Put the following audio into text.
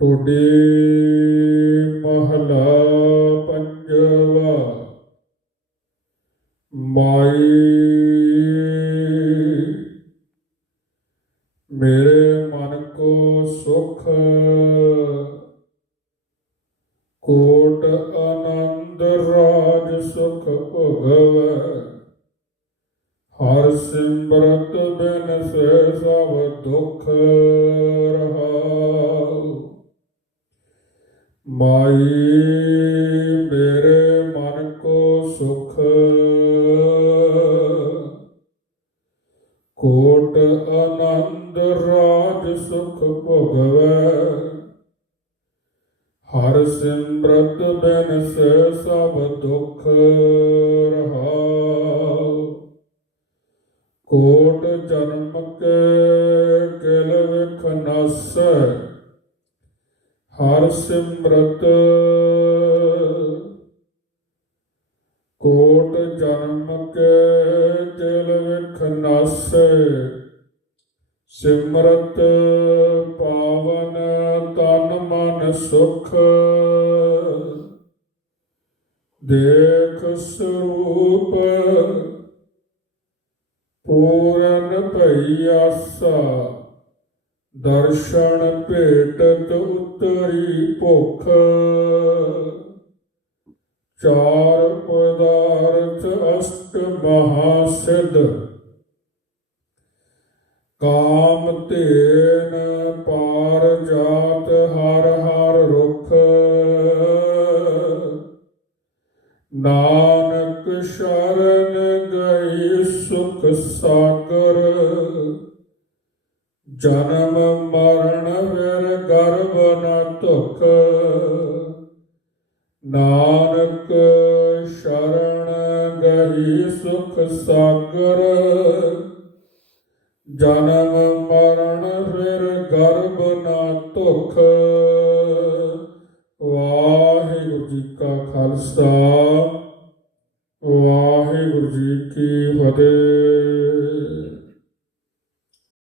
ਟੋਡੇ ਮਹਲਾ ਪੰਜਵਾ ਮਾਈ। ਮੇਰੇ ਮਨ ਕੋ ਸੁਖ ਕੋਟ ਆਨੰਦ ਰਾਜ ਸੁਖ ਭੋਗਵੈ। ਹਰ ਸਿਮਰਤ ਬਿਨ ਸੇ ਸਭ ਦੁਖ ਰਹਾਉ ਮਾਈ ਮੇਰੇ ਮਨ ਕੋ ਸੁਖ ਕੋਟ ਆਨੰਦ ਰਾਜ ਸੁਖ ਭੋਗਵੈ। ਹਰ ਸਿਮਰਤ ਬਿਨ ਸੇ ਸਭ ਦੁਖ ਰਹਾਉ। ਕੋਟ ਜਨਮ ਕੇ ਕਿਲ ਵਿਖ ਨਾਸੈ। ਹਰ ਸਿਮਰਤ ਕੋਟ ਜਨਮ ਕੇ ਕਿਲ ਵਿਖ ਨਾਸੈ। ਸਿਮਰਤ ਪਾਵਨ ਤਨ ਮਨ ਸੁਖ। ਦੇਖ ਸਰੂਪ ਪੂਰਨ ਭਈ ਆਸਾ। ਦਰਸ਼ਨ ਭੇਟਤ ਉਤਰੀ ਭੁਖ। ਚਾਰ ਪਦਾਰਥ ਅਸ਼ਟ ਮਹਾ ਸਿਧ ਕਾਮ ਤੇਨ ਪਾਰ ਜਾਤ ਹਰ ਹਰ ਰੁਖ। ਨਾਨਕ ਸ਼ਰਨ ਗਈ ਸੁਖ ਸਾਗਰ। ਜਨਮ ਮਰਨ ਫਿਰ ਗਰਭ ਨਾ ਧੁਖ। ਨਾਨਕ ਸ਼ਰਨ ਗਹੀ ਸੁਖ ਸਾਗਰ। ਜਨਮ ਮਰਨ ਫਿਰ ਗਰਭ ਨਾ ਧੁਖ। ਵਾਹਿਗੁਰੂ ਜੀ ਕਾ ਖਾਲਸਾ। ਵਾਹਿਗੁਰੂ ਜੀ ਕੀ ਫਤਿਹ।